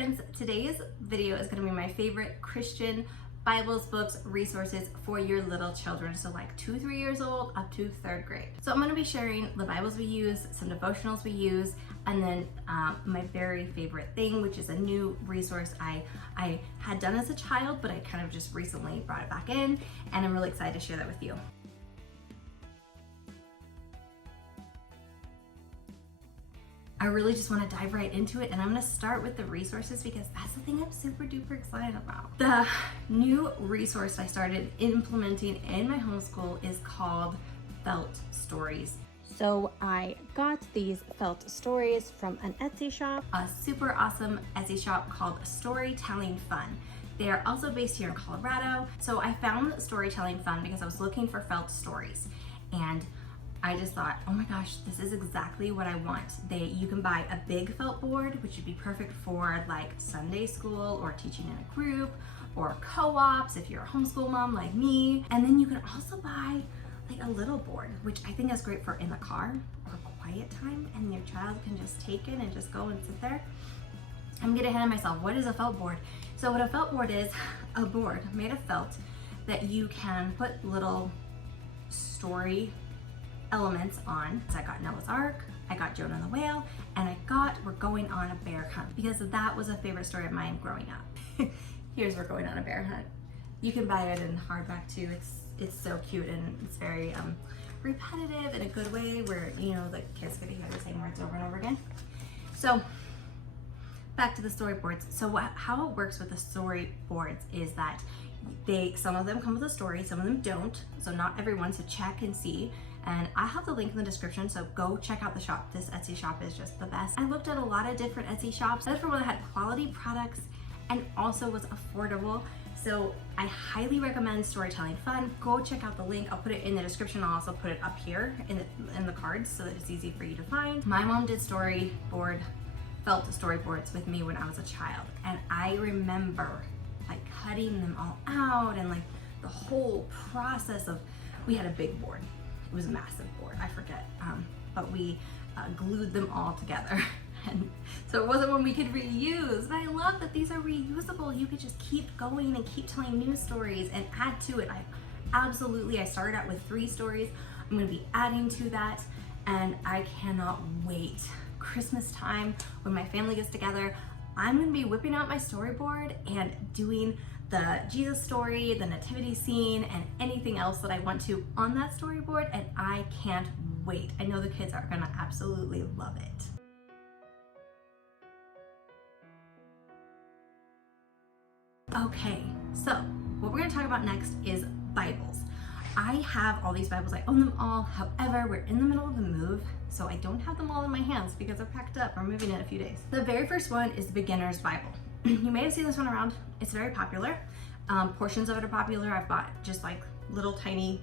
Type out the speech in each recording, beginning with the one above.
friends, today's video is going to be my favorite Christian Bibles, books, resources for your little children, so like 2-3 years old up to 3rd grade. So I'm going to be sharing the Bibles we use, some devotionals we use, and then my very favorite thing, which is a new resource I had done as a child, but I kind of just recently brought it back in, and I'm really excited to share that with you. I really just want to dive right into it, and I'm going to start with the resources because that's the thing I'm super duper excited about. The new resource I started implementing in my homeschool is called Felt Stories. So I got these felt stories from an Etsy shop, a super awesome Etsy shop called Storytelling Fun. They are also based here in Colorado. So I found Storytelling Fun because I was looking for felt stories, and I just thought, oh my gosh, this is exactly what I want. You can buy a big felt board, which would be perfect for like Sunday school or teaching in a group or co-ops if you're a homeschool mom like me. And then you can also buy like a little board, which I think is great for in the car or quiet time, and your child can just take it and just go and sit there. I'm getting ahead of myself. What is a felt board? So what a felt board is, a board made of felt that you can put little story elements on. So I got Noah's Ark, I got Jonah and the Whale, and We're Going on a Bear Hunt, because that was a favorite story of mine growing up. Here's We're Going on a Bear Hunt. You can buy it in hardback too. It's so cute, and it's very repetitive in a good way, where the kids get to hear the same words over and over again. So back to the storyboards. So how it works with the storyboards is that some of them come with a story, some of them don't. So not everyone, so check and see. And I have the link in the description, so go check out the shop. This Etsy shop is just the best. I looked at a lot of different Etsy shops. I looked for one that had quality products and also was affordable. So I highly recommend Storytelling Fun. Go check out the link. I'll put it in the description. I'll also put it up here in the cards so that it's easy for you to find. My mom did felt storyboards with me when I was a child. And I remember like cutting them all out and like the whole process of, we had a big board. It was a massive board, I forget, but we glued them all together. And so it wasn't one we could reuse, but I love that these are reusable. You could just keep going and keep telling new stories and add to it. I started out with 3 stories. I'm gonna be adding to that, and I cannot wait. Christmas time, when my family gets together, I'm gonna be whipping out my storyboard and doing the Jesus story, the nativity scene, and anything else that I want to on that storyboard, and I can't wait. I know the kids are gonna absolutely love it. Okay, so what we're gonna talk about next is Bibles. I have all these Bibles, I own them all. However, we're in the middle of a move, so I don't have them all in my hands because they're packed up. We're moving in a few days. The very first one is the Beginner's Bible. You may have seen this one around. It's very popular. Portions of it are popular. I've bought just like little tiny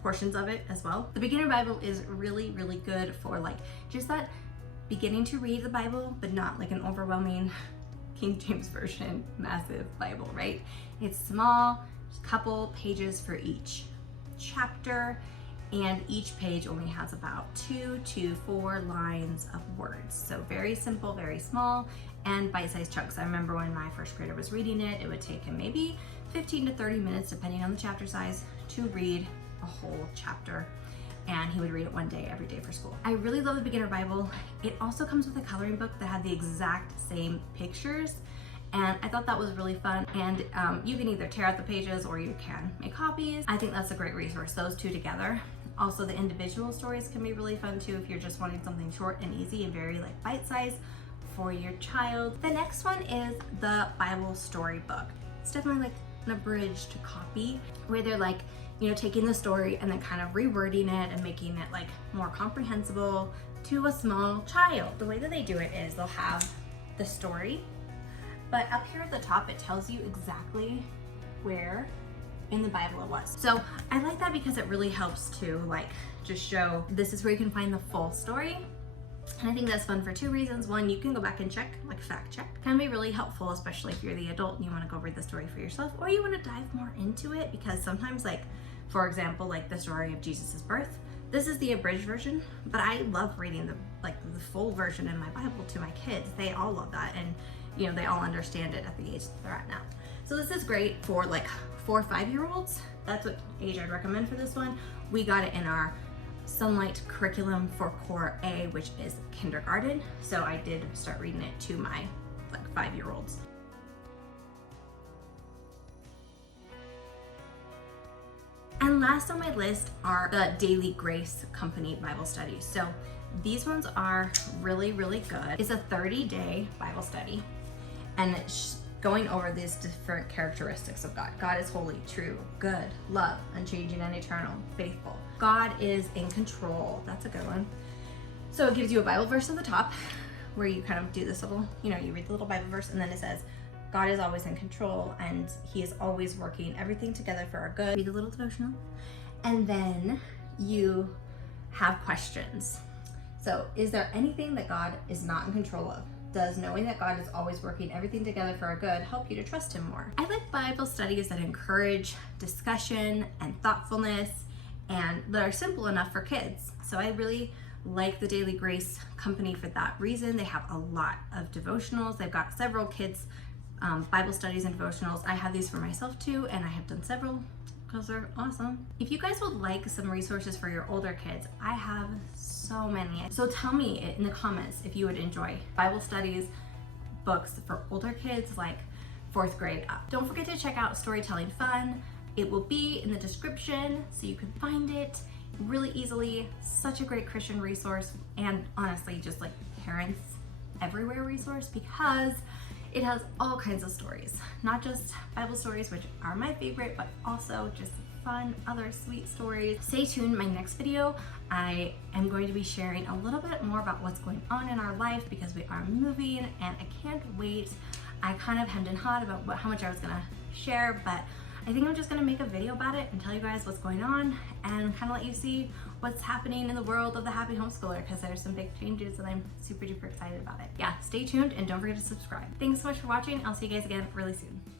portions of it as well. The Beginner Bible is really, really good for like just that beginning to read the Bible, but not like an overwhelming King James Version massive Bible, right? It's small, just a couple pages for each chapter, and each page only has about 2 to 4 lines of words. So very simple, very small, and bite-sized chunks. I remember when my first grader was reading it, it would take him maybe 15 to 30 minutes, depending on the chapter size, to read a whole chapter. And he would read it one day, every day for school. I really love the Beginner Bible. It also comes with a coloring book that had the exact same pictures, and I thought that was really fun. And you can either tear out the pages or you can make copies. I think that's a great resource, those two together. Also, the individual stories can be really fun too if you're just wanting something short and easy and very like bite-sized for your child. The next one is the Bible storybook. It's definitely like an abridged copy where they're like, taking the story and then kind of rewording it and making it like more comprehensible to a small child. The way that they do it is they'll have the story, but up here at the top, it tells you exactly where in the Bible it was. So I like that because it really helps to like just show this is where you can find the full story. And I think that's fun for 2 reasons. One, you can go back and check, like fact check. Can be really helpful, especially if you're the adult and you want to go read the story for yourself, or you want to dive more into it, because sometimes, like, for example, like the story of Jesus's birth, this is the abridged version, but I love reading the full version in my Bible to my kids. They all love that, and they all understand it at the age that they're at now. So this is great for like 4 or 5-year-olds. That's what age I'd recommend for this one. We got it in our Sunlight curriculum for Core A, which is kindergarten. So I did start reading it to my like 5-year-olds. And last on my list are the Daily Grace Company Bible studies. So these ones are really, really good. It's a 30-day Bible study, and it's going over these different characteristics of God. God is holy, true, good, love, unchanging and eternal, faithful. God is in control. That's a good one. So it gives you a Bible verse at the top where you kind of do this little, you read the little Bible verse, and then it says, God is always in control and he is always working everything together for our good. Read a little devotional. And then you have questions. So is there anything that God is not in control of? Does knowing that God is always working everything together for our good help you to trust him more? I like Bible studies that encourage discussion and thoughtfulness and that are simple enough for kids. So I really like the Daily Grace Company for that reason. They have a lot of devotionals. They've got several kids Bible studies and devotionals. I have these for myself too, and I have done several because they're awesome. If you guys would like some resources for your older kids, I have so many. So tell me in the comments if you would enjoy Bible studies, books for older kids like 4th grade up. Don't forget to check out Storytelling Fun. It will be in the description so you can find it really easily. Such a great Christian resource, and honestly just like parents everywhere resource, because it has all kinds of stories, not just Bible stories, which are my favorite, but also just fun, other sweet stories. Stay tuned. My next video, I am going to be sharing a little bit more about what's going on in our life because we are moving, and I can't wait. I kind of hemmed and hawed about how much I was gonna share, but I think I'm just gonna make a video about it and tell you guys what's going on and kind of let you see what's happening in the world of the Happy Homeschooler, because there's some big changes and I'm super duper excited about it. Yeah, stay tuned and don't forget to subscribe. Thanks so much for watching. I'll see you guys again really soon.